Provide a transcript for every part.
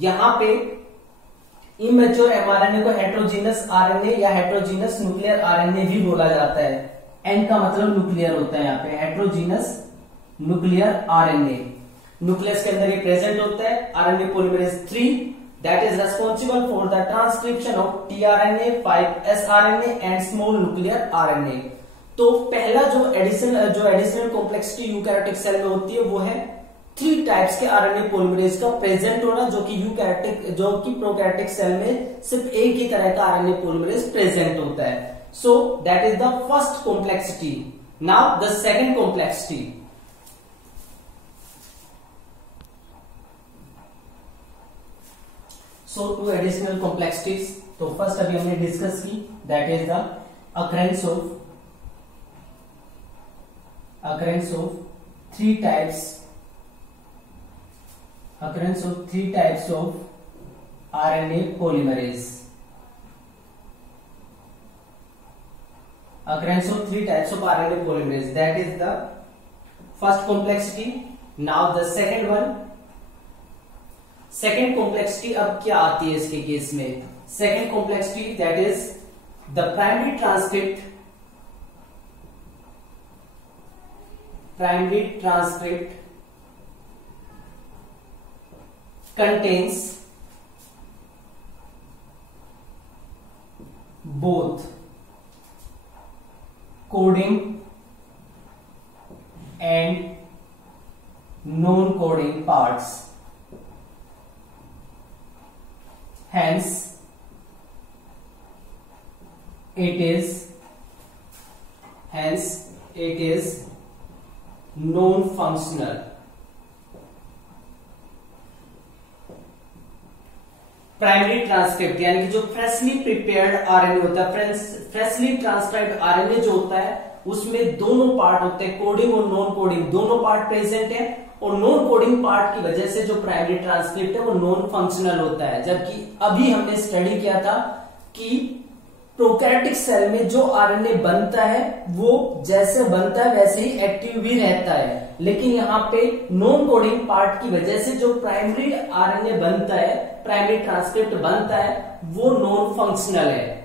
यहां पे immature mRNA को हेट्रोजीनस आरएनए या हेट्रोजीनस न्यूक्लियर आरएनए भी बोला जाता है। एन का मतलब न्यूक्लियर होता है, यहाँ पे हेट्रोजीनस न्यूक्लियर आरएनए। न्यूक्लियस के अंदर ये प्रेजेंट होता है RNA polymerase 3 that is responsible for the transcription of tRNA, 5s RNA and small nuclear RNA. तो पहला जो एडिशनल कॉम्प्लेक्सिटी यूकैरियोटिक सेल में होती है वो है 3 टाइप्स के आरएनए पॉलीमरेज का प्रेजेंट होना, जो कि प्रोकैरियोटिक सेल में सिर्फ एक ही तरह का आरएनए पॉलीमरेज प्रेजेंट होता है। So that is the first complexity. Now the second complexity. So 2 additional complexities. तो फर्स्ट अभी हमने डिस्कस की, that is the occurrence of 3 types of RNA polymerase. Occurrence of 3 types of RNA polymerase. That is the first complexity. Now the second one. Second complexity अब क्या आती है इसके case में? Second complexity that is the primary transcript contains both coding and non-coding parts. Hence, it is non-functional. Primary transcript यानी कि जो freshly prepared RNA होता है, फ्रेशली ट्रांसक्राइब्ड आरएनए जो होता है उसमें दोनों पार्ट होते हैं, कोडिंग और नॉन कोडिंग, दोनों पार्ट प्रेजेंट है। और नॉन कोडिंग पार्ट की वजह से जो प्राइमरी ट्रांसक्रिप्ट है वो नॉन फंक्शनल होता है। जबकि अभी हमने स्टडी किया था कि प्रोकैरियोटिक सेल में जो आरएनए बनता है वो जैसे बनता है वैसे ही एक्टिव भी रहता है, लेकिन यहाँ पे नॉन कोडिंग पार्ट की वजह से जो प्राइमरी आरएनए बनता है, प्राइमरी ट्रांसक्रिप्ट बनता है, वो नॉन फंक्शनल है।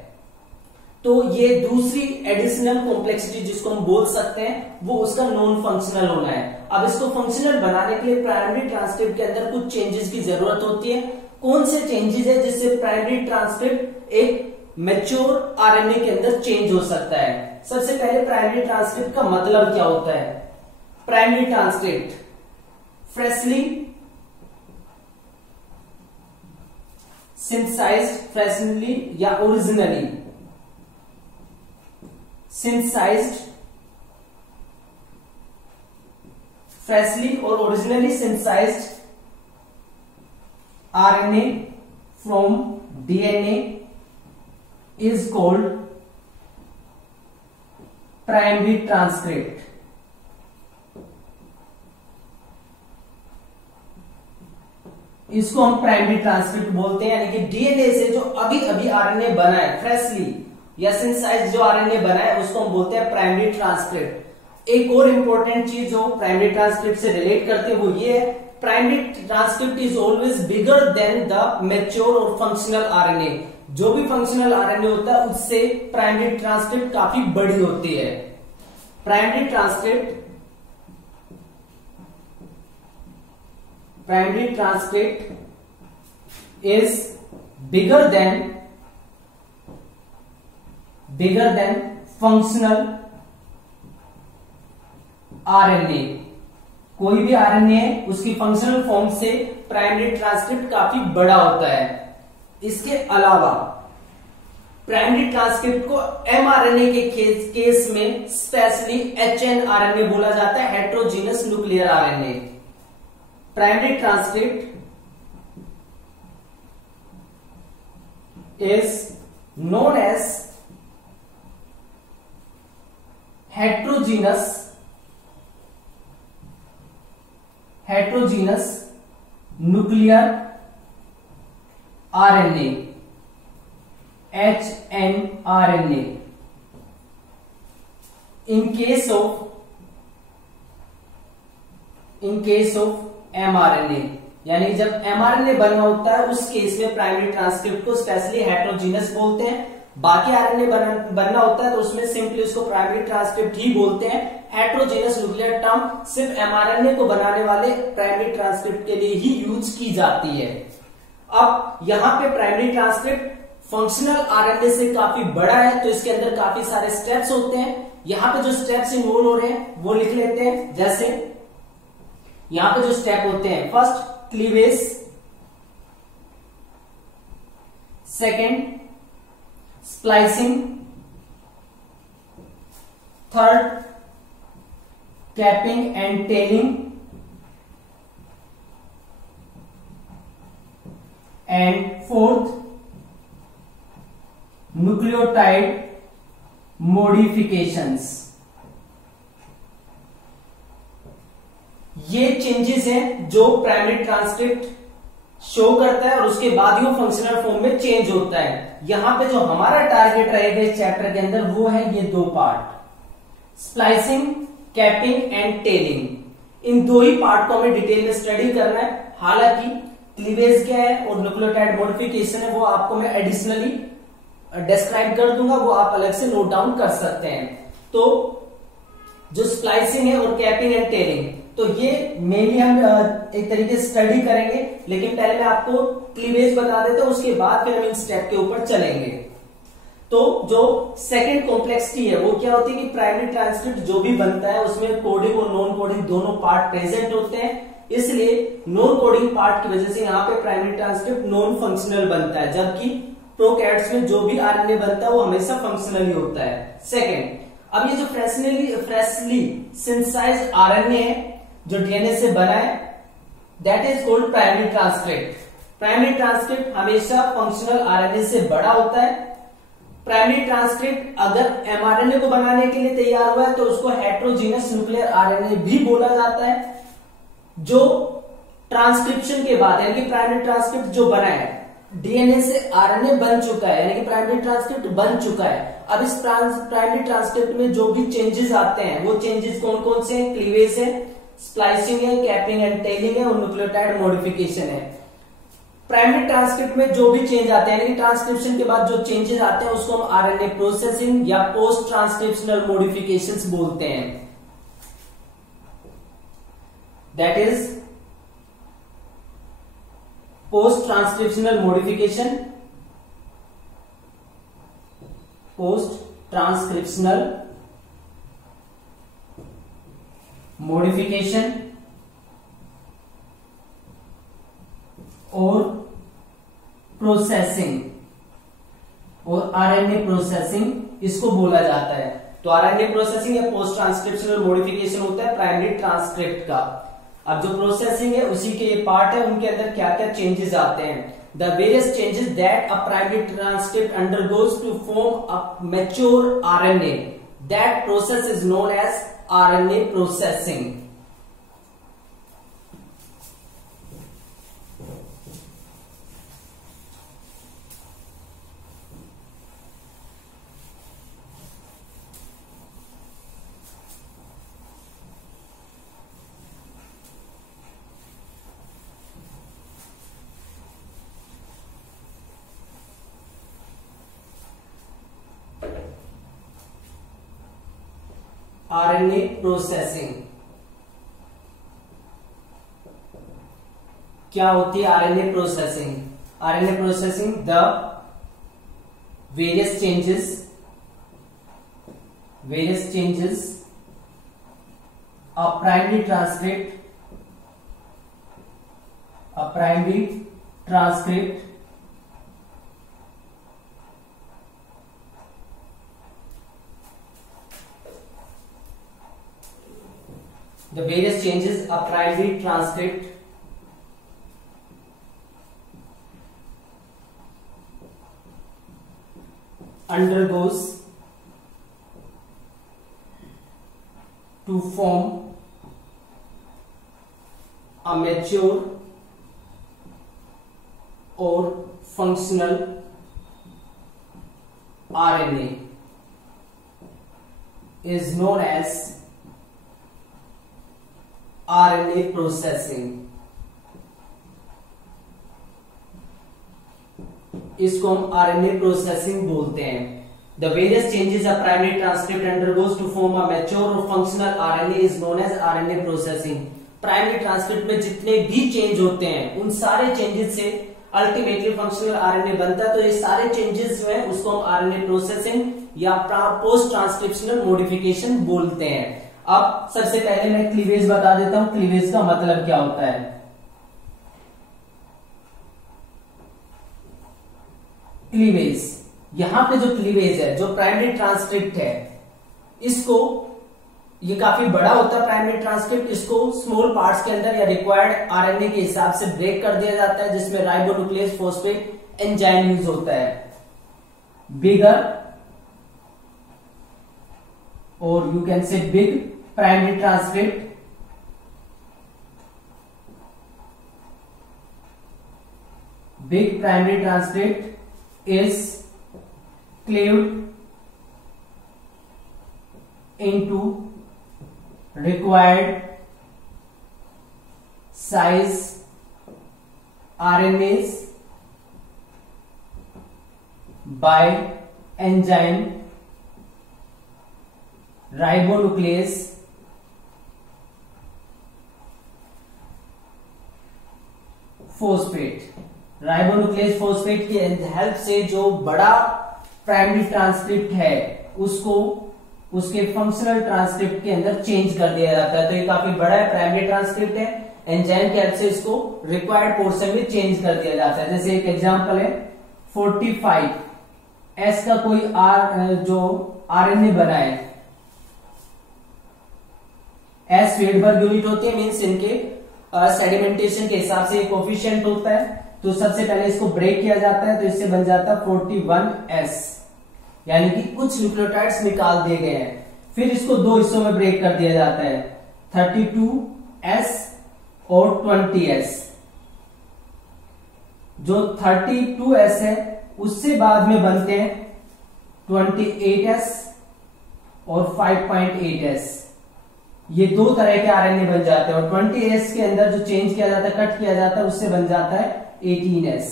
तो ये दूसरी एडिशनल कॉम्प्लेक्सिटी जिसको हम बोल सकते हैं वो उसका नॉन फंक्शनल होना है। अब इसको फंक्शनल बनाने के लिए प्राइमरी ट्रांसक्रिप्ट के अंदर कुछ चेंजेस की जरूरत होती है। कौन से चेंजेस है जिससे प्राइमरी ट्रांसक्रिप्ट एक मैच्योर आरएनए के अंदर चेंज हो सकता है? सबसे पहले प्राइमरी ट्रांसक्रिप्ट का मतलब क्या होता है? Primary transcript freshly synthesized, freshly या ओरिजिनली सिंथेसाइज्ड, फ्रेशली और originally synthesized RNA from DNA is called primary transcript. इसको हम प्राइमरी ट्रांसक्रिप्ट बोलते हैं, यानी कि डीएनए से जो अभी अभी आरएनए बना है, फ्रेशली या सिंथेसाइज्ड जो आरएनए बना है उसको हम बोलते हैं प्राइमरी ट्रांसक्रिप्ट। एक और इंपॉर्टेंट चीज जो प्राइमरी ट्रांसक्रिप्ट से रिलेट करते हैं वो ये है, primary transcript is always bigger than the mature or functional RNA. जो भी फंक्शनल आरएनए होता है उससे प्राइमरी ट्रांसक्रिप्ट काफी बड़ी होती है। Primary transcript is bigger than functional RNA. कोई भी आरएनए है उसकी फंक्शनल फॉर्म से प्राइमरी ट्रांसक्रिप्ट काफी बड़ा होता है। इसके अलावा प्राइमरी ट्रांसक्रिप्ट को एमआरएनए के केस में स्पेशली एचएनआरएनए बोला जाता है, heterogeneous nuclear RNA. Primary transcript is known as heterogeneous nuclear RNA, HNRNA. In case of mRNA, यानी जब एमआरएनए बनना होता है उस केस में प्राइमरी ट्रांसक्रिप्ट को स्पेशली हेटेरोजीनस बोलते हैं। बाकी आरएनए बनना होता है तो उसमें सिंपली उसको प्राइमरी ट्रांसक्रिप्ट ही बोलते हैं। हेटेरोजीनस न्यूक्लियर टर्म सिर्फ एमआरएनए को बनाने वाले प्राइमरी ट्रांसक्रिप्ट के लिए ही यूज की जाती है। अब यहाँ पे प्राइमरी ट्रांसक्रिप्ट फंक्शनल आरएनए से काफी बड़ा है, तो इसके अंदर काफी सारे स्टेप्स होते हैं। यहाँ पे जो स्टेप्स इन्वॉल्व हो रहे हैं वो लिख लेते हैं। जैसे यहाँ पे जो स्टेप होते हैं, first cleavage, second splicing, third capping and telling, and fourth nucleotide modifications. ये चेंजेस हैं जो प्राइमरी ट्रांसक्रिप्ट शो करता है और उसके बाद ही वो फंक्शनल फॉर्म में चेंज होता है। यहां पे जो हमारा टारगेट रहेगा इस चैप्टर के अंदर वो है ये दो part, splicing, capping and tailing. इन दो ही पार्ट को हमें डिटेल में स्टडी करना है। हालांकि क्लीवेज क्या है और न्यूक्लियोटाइड मॉडिफिकेशन है वो आपको मैं एडिशनली डिस्क्राइब कर दूंगा, वो आप अलग से नोट डाउन कर सकते हैं। तो जो स्प्लाइसिंग है और कैपिंग एंड टेलिंग, तो ये मेनली हम एक तरीके से स्टडी करेंगे, लेकिन पहले मैं आपको क्लीवेज बता देता हूं, उसके बाद फिर हम इन स्टेप के ऊपर चलेंगे। तो जो सेकंड कॉम्प्लेक्सिटी है वो क्या होती है कि प्राइमरी ट्रांसक्रिप्ट जो भी बनता है उसमें कोडिंग और नॉन कोडिंग दोनों पार्ट प्रेजेंट होते हैं। इसलिए नॉन कोडिंग पार्ट की वजह से यहाँ पे प्राइमरी ट्रांसक्रिप्ट नॉन फंक्शनल बनता है, जबकि प्रोकैरियोट्स में जो भी आरएनए बनता है वो हमेशा फंक्शनल ही होता है। सेकेंड, अब ये जो फ्रेशली सिंथेसाइज्ड आरएनए है जो डीएनए से बना है, that is called primary transcript. Primary transcript हमेशा फंक्शनल आरएनए से बड़ा होता है। प्राइमरी ट्रांसक्रिप्ट अगर एमआरएनए को बनाने के लिए तैयार हुआ है तो उसको हेटेरोजीनस न्यूक्लियर आरएनए भी बोला जाता है। जो ट्रांसक्रिप्शन के बाद यानी कि प्राइमरी ट्रांसक्रिप्ट जो बना है, डीएनए से आरएनए बन चुका है, यानी कि प्राइमरी ट्रांसक्रिप्ट बन चुका है। अब इस प्राइमरी ट्रांसक्रिप्ट में जो भी चेंजेस आते हैं वो चेंजेस कौन कौन से हैं? क्लीवेज है, स्प्लाइसिंग है, कैपिंग एंड टेलिंग है और न्यूक्लियोटाइड मॉडिफिकेशन है। प्राइमरी ट्रांसक्रिप्ट में जो भी चेंज आते हैं यानी ट्रांसक्रिप्शन के बाद जो चेंजेस आते हैं उसको हम आरएनए प्रोसेसिंग या पोस्ट ट्रांसक्रिप्शनल मॉडिफिकेशंस बोलते हैं। That is post transcriptional modification, post transcriptional modification और प्रोसेसिंग और आरएनए प्रोसेसिंग इसको बोला जाता है। तो आरएनए प्रोसेसिंग या पोस्ट ट्रांसक्रिप्शनल मॉडिफिकेशन होता है प्राइमरी ट्रांसक्रिप्ट का। अब जो प्रोसेसिंग है उसी के ये पार्ट है, उनके अंदर क्या क्या चेंजेस आते हैं। The various changes that a primary transcript undergoes to form a mature RNA, that process is known as RNA processing. RNA processing क्या होती है? RNA processing, RNA processing the various changes a primary transcript the various changes a primary transcript undergoes to form a mature or functional RNA is known as RNA processing। इसको हम RNA processing बोलते हैं। The various changes a primary transcript undergoes to form a mature or functional RNA is known as RNA processing. Primary transcript में जितने भी change होते हैं उन सारे चेंजेस से अल्टीमेटली फंक्शनल आरएनए बनता है। तो ये सारे चेंजेस जो है उसको हम आरएनए प्रोसेसिंग या पोस्ट ट्रांसक्रिप्शनल मॉडिफिकेशन बोलते हैं। अब सबसे पहले मैं क्लीवेज बता देता हूं, क्लीवेज का मतलब क्या होता है। क्लीवेज, यहां पे जो क्लीवेज है, जो प्राइमरी ट्रांसक्रिप्ट है, इसको ये काफी बड़ा होता है प्राइमरी ट्रांसक्रिप्ट, इसको स्मॉल पार्ट्स के अंदर या रिक्वायर्ड आरएनए के हिसाब से ब्रेक कर दिया जाता है, जिसमें राइबोन्यूक्लियस फॉस्फेट एंजाइम यूज होता है। बिगर और you can say big primary transcript is cleaved into required size RNAs by enzyme ribonuclease phosphate. Ribonuclease phosphate की हेल्प से जो बड़ा प्राइमरी ट्रांसक्रिप्ट है उसको उसके फंक्शनल ट्रांसक्रिप्ट के अंदर चेंज कर दिया जाता है। तो ये काफी बड़ा है, प्राइमरी ट्रांसक्रिप्ट है, एंजाइम की हेल्प से इसको रिक्वायर्ड पोर्शन में चेंज कर दिया जाता है। जैसे एक एग्जांपल है 45S का कोई जो आरएनए बना है, एस वेटबर्ग यूनिट होती है, मीन्स इनके सेडिमेंटेशन के हिसाब से कोफिशिएंट होता है। तो सबसे पहले इसको ब्रेक किया जाता है, तो इससे बन जाता है 41S, यानी कि कुछ न्यूक्लियोटाइड्स निकाल दिए गए हैं। फिर इसको दो हिस्सों में ब्रेक कर दिया जाता है, 32S और 20S। जो 32S है उससे बाद में बनते हैं 28S और 5.8S। ये दो तरह के आरएनए बन जाते हैं, और 20S के अंदर जो चेंज किया जाता है, कट किया जाता है, उससे बन जाता है 18S।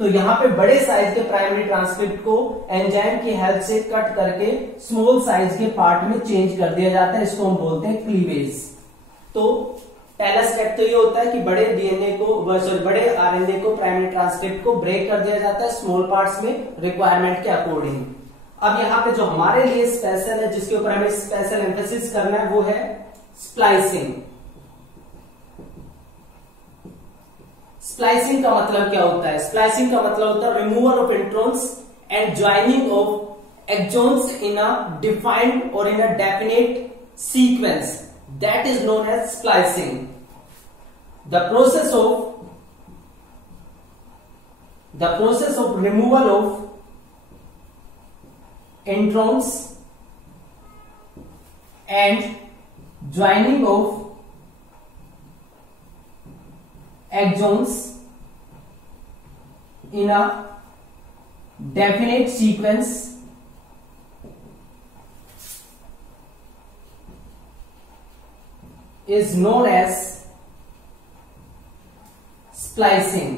तो यहां पे बड़े साइज के प्राइमरी ट्रांसक्रिप्ट को एंजाइम की हेल्प से कट करके स्मॉल साइज के पार्ट में चेंज कर दिया जाता है, इसको हम बोलते हैं क्लीवेज। तो पहला स्टेप तो ये होता है कि बड़े डीएनए को बड़े आरएनए को प्राइमरी ट्रांसक्रिप्ट को ब्रेक कर दिया जाता है स्मॉल पार्ट्स में रिक्वायरमेंट के अकॉर्डिंग। अब यहाँ पे जो हमारे लिए स्पेशल है, जिसके ऊपर हमें स्पेशल एम्फेसिस करना है, वो है स्प्लाइसिंग। स्प्लाइसिंग का मतलब क्या होता है? स्प्लाइसिंग का मतलब होता है removal of introns and joining of exons in a defined or in a definite sequence, that is known as splicing. The process of removal of introns and joining of exons in a definite sequence is known as splicing.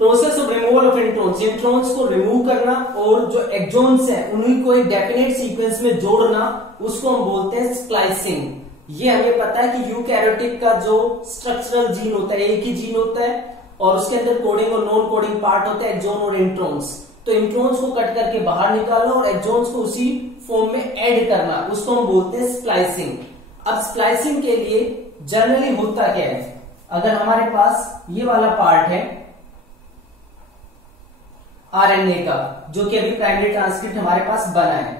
Process of removal of introns, introns को remove करना और जो exons है उन्हीं को एक definite sequence में जोड़ना, उसको हम बोलते हैं स्प्लाइसिंग। ये हमें पता है कि यूकैरियोटिक का जो स्ट्रक्चरल जीन होता है, एक ही जीन होता है, और उसके अंदर कोडिंग और नॉन कोडिंग पार्ट होता है, एक्सॉन और इंट्रॉन्स। तो इंट्रॉन्स को कट करके बाहर निकालना और एक्सॉन्स को उसी फॉर्म में ऐड करना, उसको हम बोलते हैं स्प्लाइसिंग। अब स्प्लाइसिंग के लिए जनरली होता क्या है, अगर हमारे पास ये वाला पार्ट है आरएनए का, जो कि अभी प्राइमरी ट्रांसक्रिप्ट हमारे पास बना है,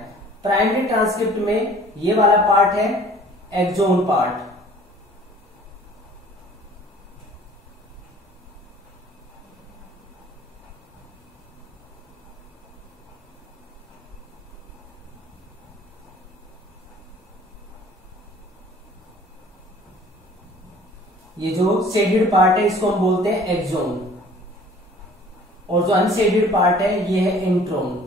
प्राइमरी ट्रांसक्रिप्ट में ये वाला पार्ट है एक्सॉन पार्ट, ये जो शेडेड पार्ट है इसको हम बोलते हैं एक्सॉन, और जो अनशेडेड पार्ट है ये है इंट्रॉन।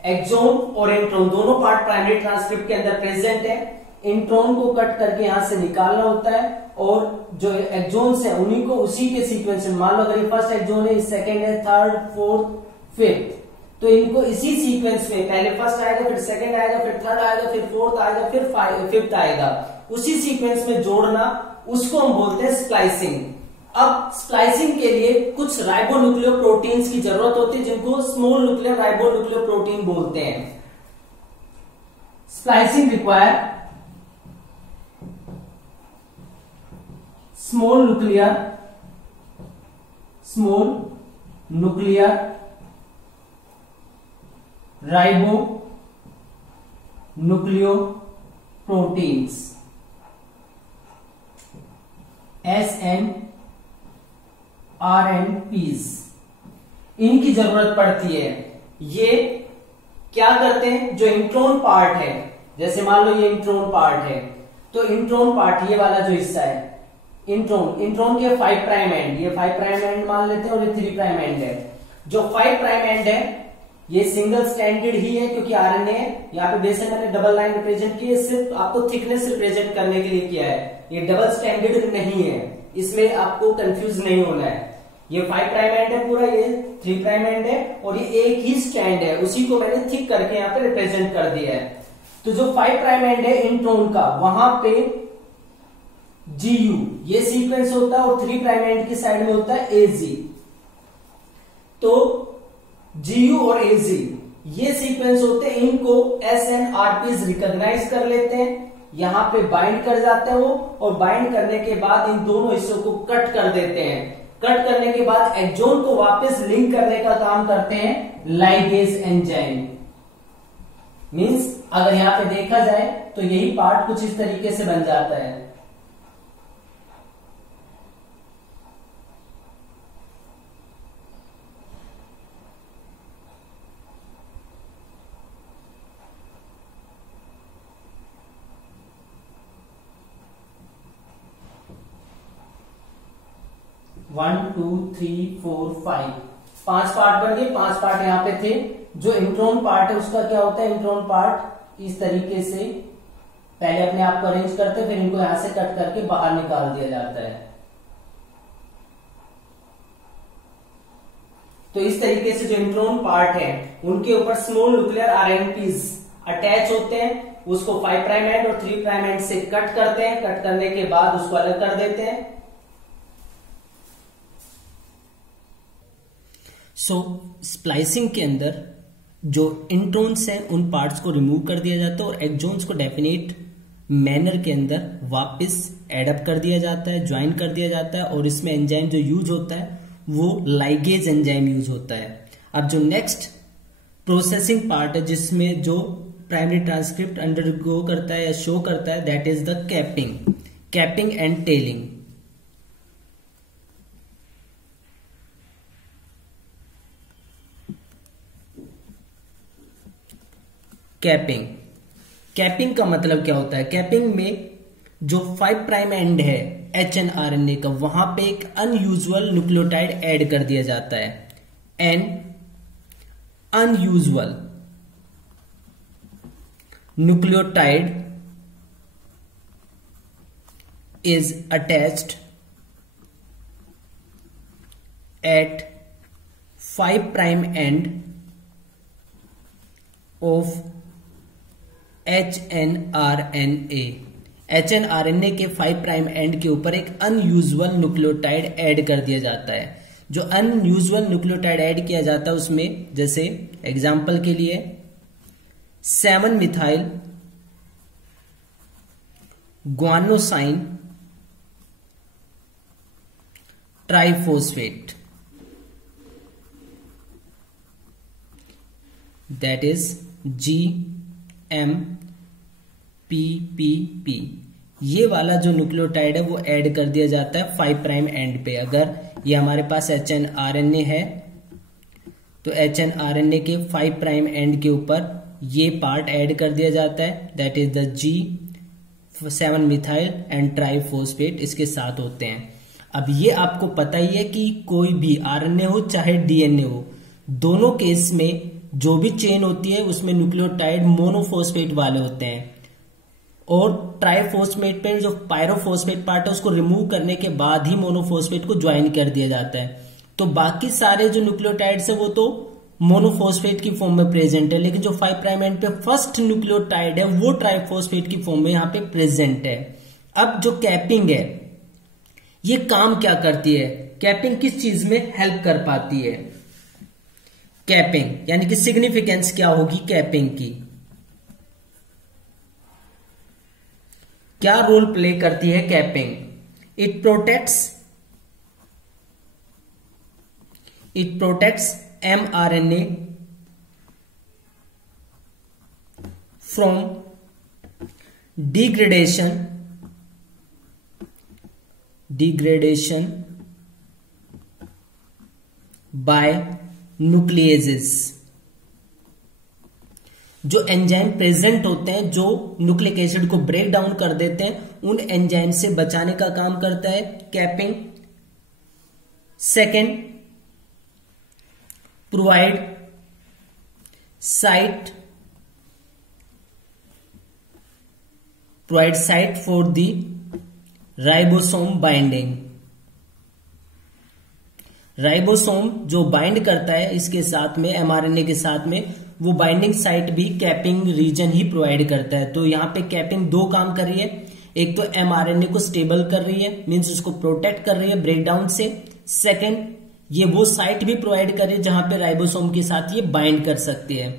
एक्सोन और इंट्रोन दोनों पार्ट प्राइमरी ट्रांसक्रिप्ट के अंदर प्रेजेंट है। इंट्रोन को कट करके यहां से निकालना होता है और जो एक्सोन्स है उन्हीं को उसी के सीक्वेंस में, मान लो अगर ये फर्स्ट एक्सोन है, सेकंड है, थर्ड, फोर्थ, फिफ्थ, तो इनको इसी सीक्वेंस में पहले फर्स्ट आएगा, फिर सेकंड आएगा, फिर थर्ड आएगा, फिर फोर्थ आएगा, फिर फिफ्थ आएगा, उसी सीक्वेंस में जोड़ना, उसको हम बोलते हैं स्प्लाइसिंग। अब स्प्लाइसिंग के लिए कुछ राइबोन्यूक्लियोप्रोटीन्स की जरूरत होती है जिनको स्मॉल न्यूक्लियर राइबोन्यूक्लियोप्रोटीन बोलते हैं। Splicing require small nuclear ribonucleoproteins SNRNPs, इनकी जरूरत पड़ती है। ये क्या करते हैं, जो इंट्रोन पार्ट है, जैसे मान लो ये इंट्रोन पार्ट है, तो इंट्रोन पार्ट ये वाला जो हिस्सा है, इंट्रोन के 5 प्राइम एंड, ये 5 प्राइम एंड मान लेते हैं और ये 3 प्राइम एंड है। जो 5 प्राइम एंड है ये सिंगल स्टैंडर्ड ही है क्योंकि आरएनए यहाँ पे बेसिक मैंने डबल लाइन रिप्रेजेंट की है, सिर्फ आपको थिकनेस रिप्रेजेंट करने के लिए किया है, ये डबल स्टैंडर्ड नहीं है, इसमें आपको कंफ्यूज नहीं होना है। ये 5 प्राइम एंड है पूरा, ये 3 प्राइम एंड है और ये एक ही स्टैंड है, उसी को मैंने थिक करके यहाँ पे रिप्रेजेंट कर दिया है। तो जो 5 प्राइम एंड है इंट्रोन का, वहां पे GU ये सीक्वेंस होता है और 3 प्राइम एंड की साइड में होता है AG। तो GU और AG ये सीक्वेंस होते हैं, इनको SNRPs रिकॉग्नाइज कर लेते हैं, यहां पे बाइंड कर जाते हैं वो, और बाइंड करने के बाद इन दोनों हिस्सों को कट कर देते हैं। कट करने के बाद एक्सोन को वापस लिंक करने का काम करते हैं लाइगेज एंजाइम। मींस अगर यहां पे देखा जाए तो यही पार्ट कुछ इस तरीके से बन जाता है। वन, 2, 3, 4, 5 5 पार्ट बन गए, 5 पार्ट यहां पे थे। जो इंट्रोन पार्ट है उसका क्या होता है, इंट्रोन पार्ट इस तरीके से पहले अपने आप को अरेंज करते हैं, फिर इनको यहां से कट करके बाहर निकाल दिया जाता है। तो इस तरीके से जो इंट्रोन पार्ट है उनके ऊपर स्मॉल न्यूक्लियर आरएनपीज अटैच होते हैं, उसको 5 प्राइम एंड और 3 प्राइम एंड से कट करते हैं, कट करने के बाद उसको अलग कर देते हैं। स्प्लाइसिंग के अंदर जो इंट्रोन्स हैं उन पार्ट्स को रिमूव कर दिया जाता है और एक्सोन्स को डेफिनेट मैनर के अंदर वापस एडअप कर दिया जाता है, ज्वाइन कर दिया जाता है, और इसमें एंजाइम जो यूज होता है वो लाइगेज एंजाइम यूज होता है। अब जो नेक्स्ट प्रोसेसिंग पार्ट है जिसमें जो प्राइमरी ट्रांसक्रिप्ट अंडरगो करता है या शो करता है, that is the capping and telling. Capping का मतलब क्या होता है, कैपिंग में जो 5 प्राइम एंड है HNRNA का, वहां पे एक अनयूजुअल न्यूक्लियोटाइड ऐड कर दिया जाता है। N unusual nucleotide is attached at 5 prime end of HNRNA। HNRNA के 5 प्राइम एंड के ऊपर एक अनयूजुअल न्यूक्लियोटाइड ऐड कर दिया जाता है। जो अनयूजुअल न्यूक्लियोटाइड ऐड किया जाता है उसमें जैसे एग्जाम्पल के लिए 7 methyl guanosine triphosphate, that is GMPPP। ये वाला जो न्यूक्लियोटाइड है वो ऐड कर दिया जाता है 5 प्राइम एंड पे। अगर ये हमारे पास HNRNA है तो HNRNA के 5 प्राइम एंड के ऊपर ये पार्ट ऐड कर दिया जाता है, that is the G7 methyl and triphosphate इसके साथ होते हैं। अब ये आपको पता ही है कि कोई भी RNA हो चाहे DNA हो, दोनों केस में जो भी चेन होती है उसमें न्यूक्लियोटाइड मोनोफॉस्फेट वाले होते हैं, और ट्राइफॉस्फेट पे जो पायरोफॉस्फेट पार्ट है उसको रिमूव करने के बाद ही मोनोफॉस्फेट को ज्वाइन कर दिया जाता है। तो बाकी सारे जो न्यूक्लियोटाइड्स है वो तो मोनोफॉस्फेट की फॉर्म में प्रेजेंट है, लेकिन जो 5 प्राइम एंड पे फर्स्ट न्यूक्लियोटाइड है वो ट्राइफॉस्फेट की फॉर्म में यहाँ पे प्रेजेंट है। अब जो कैपिंग है ये काम क्या करती है, कैपिंग किस चीज में हेल्प कर पाती है? कैपिंग यानी कि सिग्निफिकेंस क्या होगी कैपिंग की, क्या रोल प्ले करती है capping? It protects mRNA from degradation by nucleases। जो एंजाइम प्रेजेंट होते हैं जो न्यूक्लिक एसिड को ब्रेक डाउन कर देते हैं, उन एंजाइम से बचाने का काम करता है capping. Second, provide site for the ribosome binding. Ribosome जो बाइंड करता है इसके साथ में, एमआरएनए के साथ में, वो बाइंडिंग साइट भी कैपिंग रीजन ही प्रोवाइड करता है। तो यहां पे कैपिंग दो काम कर रही है, एक तो एमआरएनए को स्टेबल कर रही है, मींस उसको प्रोटेक्ट कर रही है ब्रेकडाउन से। सेकंड, ये वो साइट भी प्रोवाइड कर रही है जहां पे राइबोसोम के साथ ये बाइंड कर सकती है।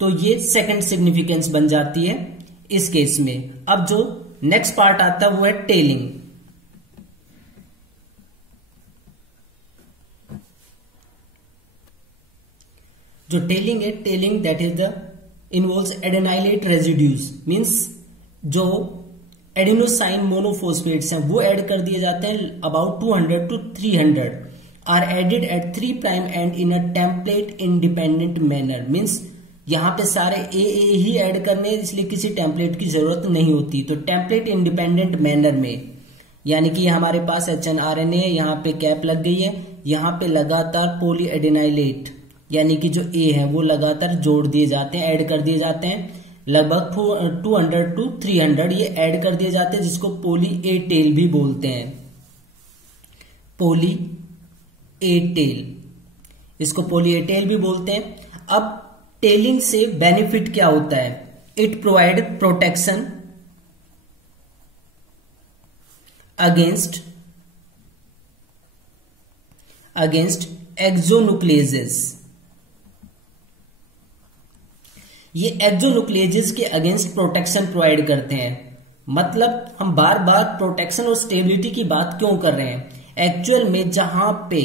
तो ये सेकंड सिग्निफिकेंस बन जाती है इस केस में। अब जो नेक्स्ट पार्ट आता है वो है टेलिंग। जो टेलिंग है, tailing that is the involves adenylate residues, means जो एडिनोसाइन मोनोफॉस्फेट्स हैं वो ऐड कर दिए जाते हैं, about 200 to 300 are added at 3 prime end in a template independent manner. Means यहां पे सारे ए ही ऐड करने, इसलिए किसी टेम्पलेट की जरूरत नहीं होती। तो टेम्पलेट इंडिपेंडेंट मैनर में, यानी कि हमारे पास HNRNA है, यहाँ पे कैप लग गई है, यहाँ पे लगातार पॉली एडेनाइलेट यानी कि जो ए है वो लगातार जोड़ दिए जाते हैं, ऐड कर दिए जाते हैं। लगभग 200 to 300 ये ऐड कर दिए जाते हैं, जिसको पॉली ए टेल भी बोलते हैं। पॉली ए टेल, इसको पॉली ए टेल भी बोलते हैं। अब टेलिंग से बेनिफिट क्या होता है? It provide protection against exonucleases. ये एक्सोन्यूक्लियेजेस के अगेंस्ट प्रोटेक्शन प्रोवाइड करते हैं। मतलब हम बार बार प्रोटेक्शन और स्टेबिलिटी की बात क्यों कर रहे हैं? एक्चुअल में जहां पे